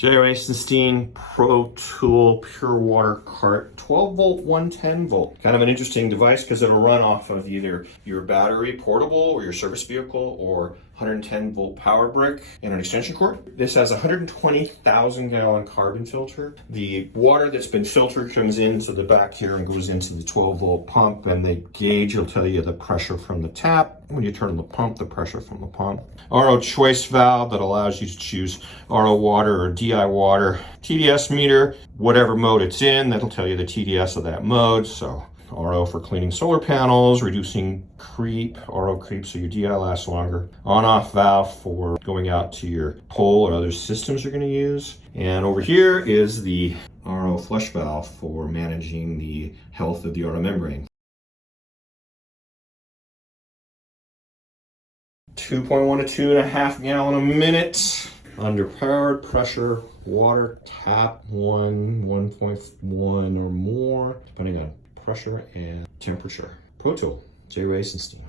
J.Racenstein ProTool Pure Water Cart, 12 volt, 110 volt. Kind of an interesting device because it'll run off of either your battery portable or your service vehicle or 110 volt power brick and an extension cord. This has a 120,000 gallon carbon filter. The water that's been filtered comes into the back here and goes into the 12 volt pump, and the gauge will tell you the pressure from the tap. When you turn on the pump, the pressure from the pump. RO choice valve that allows you to choose RO water or DI water. TDS meter, whatever mode it's in, that'll tell you the TDS of that mode. So RO for cleaning solar panels, reducing creep, RO creep so your DI lasts longer. On-off valve for going out to your pole or other systems you're going to use. And over here is the RO flush valve for managing the health of the RO membrane. 2.1 to 2.5 gallon a minute. Underpowered pressure, water tap 1.1 or more, depending on pressure and temperature. ProTool, J.Racenstein.